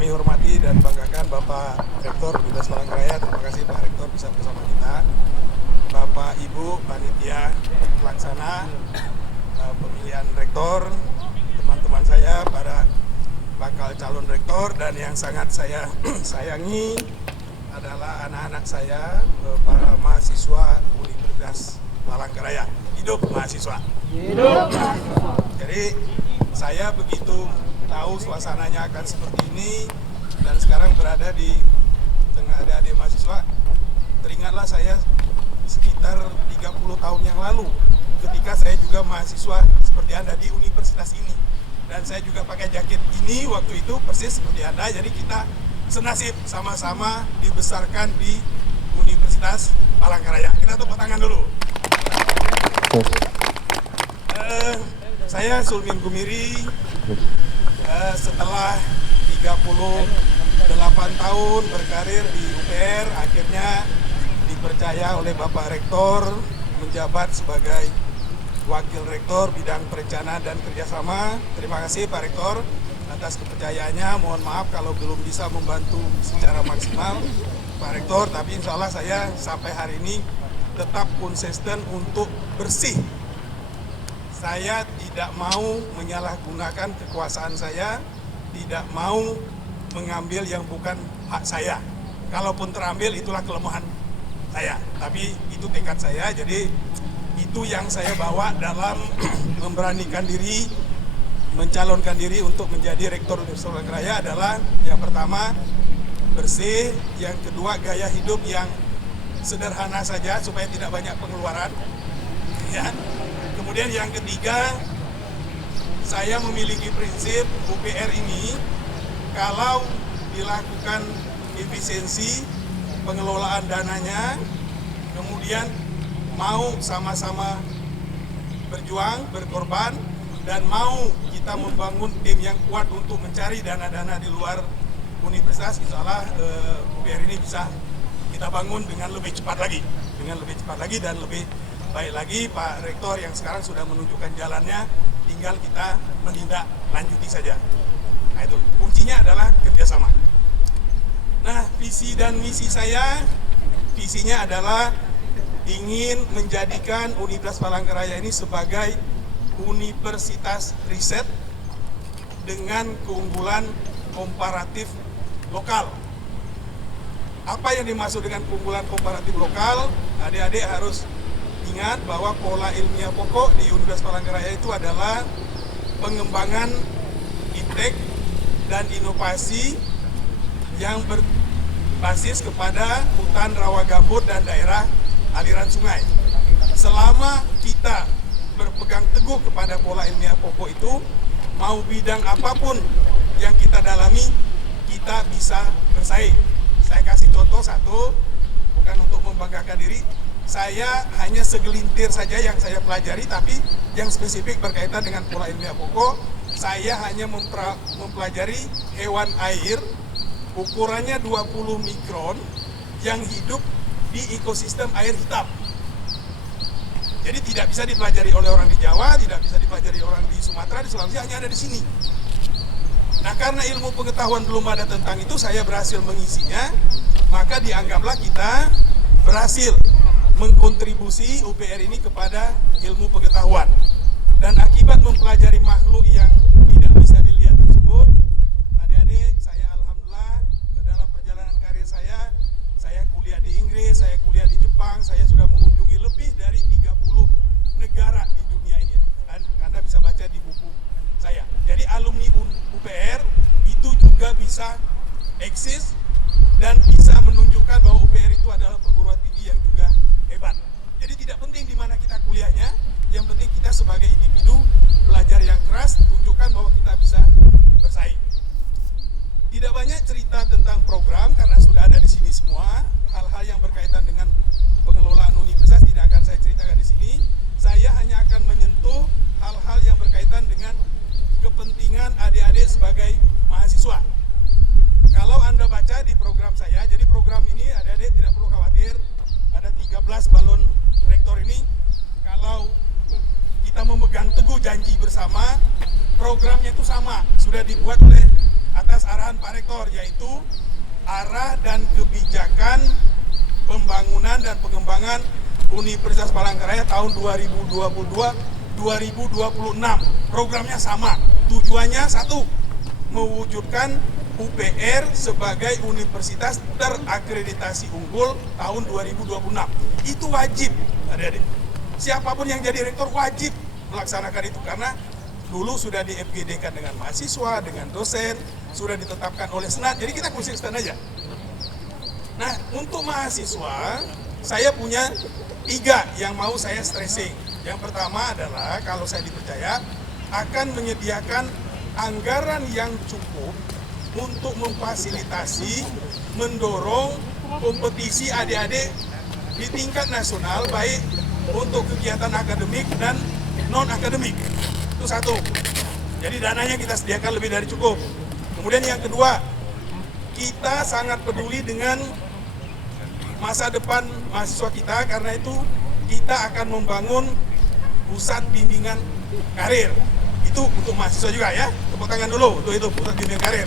kami hormati dan banggakan Bapak Rektor Universitas Palangkaraya. Terima kasih Pak Rektor bisa bersama kita. Bapak Ibu Panitia Pelaksana pemilihan Rektor, teman-teman saya, para bakal calon Rektor, dan yang sangat saya sayangi adalah anak-anak saya, para mahasiswa Universitas Palangkaraya. Hidup mahasiswa! Hidup mahasiswa! Jadi saya begitu tahu suasananya akan seperti ini dan sekarang berada di tengah adik-adik mahasiswa, teringatlah saya sekitar 30 tahun yang lalu ketika saya juga mahasiswa seperti Anda di universitas ini, dan saya juga pakai jaket ini waktu itu persis seperti Anda. Jadi kita senasib, sama-sama dibesarkan di Universitas Palangkaraya. Kita tepuk tangan dulu. Saya Sulmin Gumiri, setelah 38 tahun berkarir di UPR, akhirnya dipercaya oleh Bapak Rektor menjabat sebagai Wakil Rektor Bidang Perencanaan dan Kerjasama. Terima kasih Pak Rektor atas kepercayaannya. Mohon maaf kalau belum bisa membantu secara maksimal Pak Rektor, tapi insya Allah saya sampai hari ini tetap konsisten untuk bersih. Saya tidak mau menyalahgunakan kekuasaan saya, tidak mau mengambil yang bukan hak saya. Kalaupun terambil, itulah kelemahan saya. Tapi itu tekad saya, jadi itu yang saya bawa dalam memberanikan diri, mencalonkan diri untuk menjadi Rektor Universitas Palangkaraya adalah yang pertama bersih, yang kedua gaya hidup yang sederhana saja supaya tidak banyak pengeluaran, ya. Kemudian yang ketiga, saya memiliki prinsip UPR ini kalau dilakukan efisiensi pengelolaan dananya, kemudian mau sama-sama berjuang, berkorban, dan mau kita membangun tim yang kuat untuk mencari dana-dana di luar universitas, insya Allah UPR ini bisa kita bangun dengan lebih cepat lagi, dan lebih baik lagi. Pak Rektor yang sekarang sudah menunjukkan jalannya, tinggal kita menindaklanjuti saja. Nah itu, kuncinya adalah kerjasama. Nah, visi dan misi saya, visinya adalah ingin menjadikan Universitas Palangkaraya ini sebagai universitas riset dengan keunggulan komparatif lokal. Apa yang dimaksud dengan keunggulan komparatif lokal? Adik-adik harus ingat bahwa pola ilmiah pokok di Universitas Palangkaraya itu adalah pengembangan iptek dan inovasi yang berbasis kepada hutan rawa gambut dan daerah aliran sungai. Selama kita berpegang teguh kepada pola ilmiah pokok itu, mau bidang apapun yang kita dalami, kita bisa bersaing. Saya kasih contoh satu, bukan untuk membanggakan diri, saya hanya segelintir saja yang saya pelajari, tapi yang spesifik berkaitan dengan pola ilmiah pokok, saya hanya mempelajari hewan air, ukurannya 20 mikron, yang hidup di ekosistem air hitam. Jadi tidak bisa dipelajari oleh orang di Jawa, tidak bisa dipelajari orang di Sumatera, di Sulawesi, hanya ada di sini. Nah, karena ilmu pengetahuan belum ada tentang itu, saya berhasil mengisinya, maka dianggaplah kita berhasil mengkontribusi UPR ini kepada ilmu pengetahuan. Dan akibat mempelajari makhluk yang tidak bisa dilihat tersebut, adik-adik, saya alhamdulillah dalam perjalanan karir saya kuliah di Inggris, saya kuliah di Jepang, saya sudah mengunjungi lebih dari 30 negara di dunia ini. Anda bisa baca di buku saya. Jadi alumni UPR itu juga bisa eksis dan bisa menunjukkan bahwa UPR itu adalah perguruan tinggi yang juga hebat. Jadi tidak penting di mana kita kuliahnya, yang penting kita sebagai individu belajar yang keras, tunjukkan bahwa kita bisa bersaing. Tidak banyak cerita tentang program karena sudah ada di sini semua. Hal-hal yang berkaitan dengan pengelolaan universitas tidak akan saya ceritakan di sini. Saya hanya akan menyentuh hal-hal yang berkaitan dengan kepentingan adik-adik sebagai mahasiswa. Kalau Anda baca di program saya, jadi program ini adik-adik tidak perlu khawatir, ada 13 balon rektor ini. Kalau kita memegang teguh janji bersama, programnya itu sama, sudah dibuat oleh atas arahan Pak Rektor, yaitu arah dan kebijakan pembangunan dan pengembangan Universitas Palangkaraya tahun 2022-2026. Programnya sama, tujuannya satu, mewujudkan UPR sebagai universitas terakreditasi unggul tahun 2026. Itu wajib, adik-adik. Siapapun yang jadi rektor wajib melaksanakan itu, karena dulu sudah di FGD-kan dengan mahasiswa, dengan dosen, sudah ditetapkan oleh Senat, jadi kita konsisten aja. Nah, untuk mahasiswa, saya punya 3 yang mau saya stressing. Yang pertama adalah, kalau saya dipercaya, akan menyediakan anggaran yang cukup untuk memfasilitasi, mendorong kompetisi adik-adik di tingkat nasional, baik untuk kegiatan akademik dan non-akademik. Itu satu. Jadi dananya kita sediakan lebih dari cukup. Kemudian yang kedua, kita sangat peduli dengan masa depan mahasiswa kita, karena itu kita akan membangun pusat bimbingan karir. Itu untuk mahasiswa juga ya. Tepuk tangan dulu untuk itu, pusat bimbingan karir.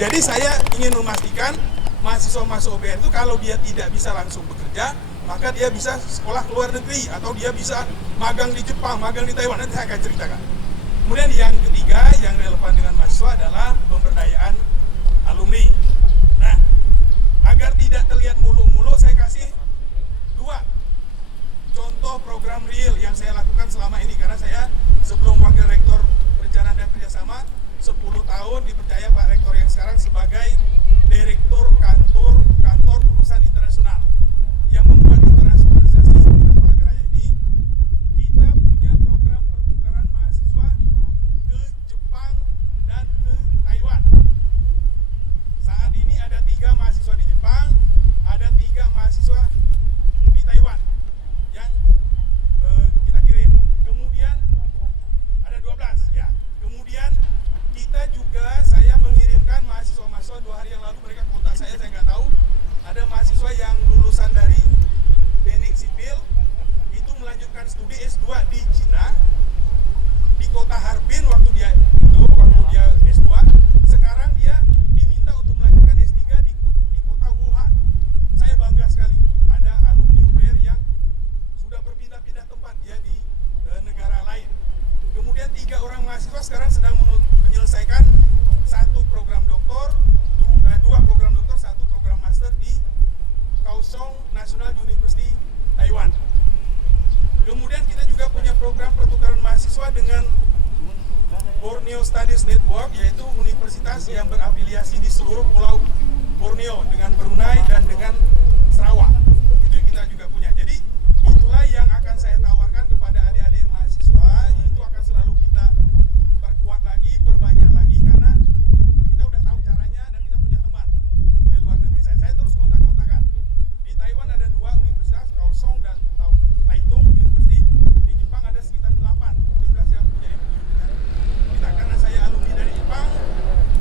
Jadi saya ingin memastikan mahasiswa masuk UPR itu kalau dia tidak bisa langsung bekerja, maka dia bisa sekolah ke luar negeri, atau dia bisa magang di Jepang, magang di Taiwan. Nanti saya akan ceritakan. Kemudian yang ketiga yang relevan dengan mahasiswa adalah pemberdayaan alumni. Nah, agar tidak terlihat muluk-muluk, saya kasih 2 contoh program real yang saya lakukan selama ini, karena saya sebelum Wakil Rektor Perencanaan dan Kerjasama 10 tahun dipercaya Pak Rektor yang sekarang sebagai Direktur Kantor Urusan Internasional, yang membuat internasionalisasi Universitas Palangkaraya ini. Kita punya program pertukaran mahasiswa ke Jepang dan ke Taiwan. Saat ini ada 3 mahasiswa di Jepang, ada 3 mahasiswa di Taiwan yang kita kirim. Kemudian ada 12 ya. Kemudian kita juga, saya mengirimkan mahasiswa-mahasiswa 2 hari yang lalu, mereka kontak saya nggak tahu. Ada mahasiswa yang lulusan dari teknik sipil, itu melanjutkan studi S2 di Cina, di kota Harbin waktu dia S2. Sekarang dia diminta untuk melanjutkan S3 di kota Wuhan. Saya bangga sekali, ada alumni UPR yang sudah berpindah-pindah tempat, dia di negara lain. Kemudian 3 orang mahasiswa sekarang sedang menyelesaikan 1 program doktor, 2 program doktor, 1 program master di Kaohsiung National University, Taiwan. Kemudian kita juga punya program pertukaran mahasiswa dengan Borneo Studies Network, yaitu universitas yang berafiliasi di seluruh pulau Borneo, dengan Brunei dan dengan Sarawak. Itu kita juga punya. Jadi itulah yang akan saya tawarkan kepada adik-adik mahasiswa. Itu akan selalu kita perkuat lagi, perbanyak lagi, karena kita udah tahu caranya dan kita punya teman di luar negeri. Saya terus kontak-kontakan. Di Taiwan ada 2 universitas, Kaohsiung dan Taitung University. Di Jepang ada sekitar 8 universitas yang punya MOU dengan kita. Karena saya alumni dari Jepang,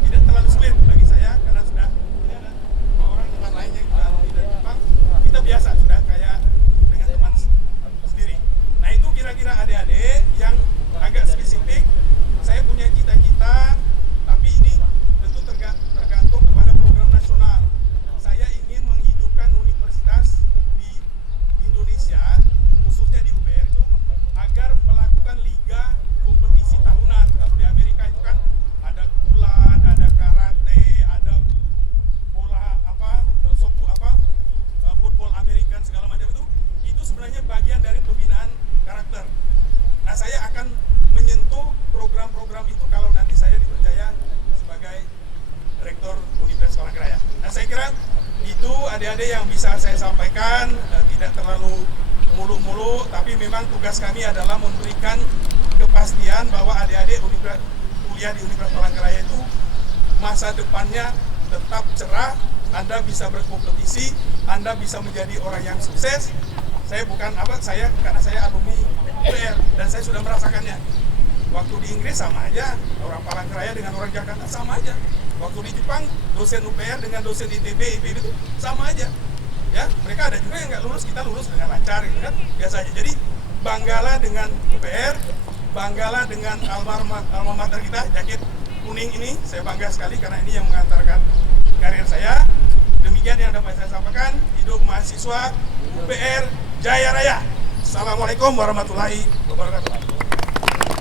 tidak terlalu sulit bagi saya, karena sudah ini ada 2 orang teman lain yang juga alumni dari Jepang. Kita biasa, sudah kayak dengan teman sendiri. Nah, itu kira-kira adik-adik yang agak spesifik. Saya punya cita-cita, tapi ini tentu tergantung kepada program nasional. Saya ingin menghidupkan universitas di Indonesia, khususnya di UPR itu, agar melakukan liga kompetisi tahunan. Kalau di Amerika itu kan ada gulat, ada karate, ada bola football American, segala macam itu sebenarnya bagian dari pembinaan karakter. Nah, saya akan menyentuh program-program itu kalau nanti saya dipercaya sebagai Rektor Universitas Palangkaraya. Nah, saya kira itu adik-adik yang bisa saya sampaikan, tidak terlalu muluk-muluk, tapi memang tugas kami adalah memberikan kepastian bahwa adik-adik kuliah di Universitas Palangkaraya itu masa depannya tetap cerah, Anda bisa berkompetisi, Anda bisa menjadi orang yang sukses. Saya bukan karena saya alumni UPR dan saya sudah merasakannya. Waktu di Inggris sama aja, orang Palangkaraya dengan orang Jakarta sama aja. Waktu di Jepang, dosen UPR dengan dosen ITB, IPB itu sama aja. Ya, mereka ada juga yang nggak lulus, kita lulus dengan lancar, gitu kan? Biasa aja. Jadi banggalah dengan UPR, banggalah dengan alma mater kita, Jakit kuning ini saya bangga sekali karena ini yang mengantarkan karir saya. Demikian yang dapat saya sampaikan. Hidup mahasiswa UPR Jaya Raya. Assalamualaikum warahmatullahi wabarakatuh.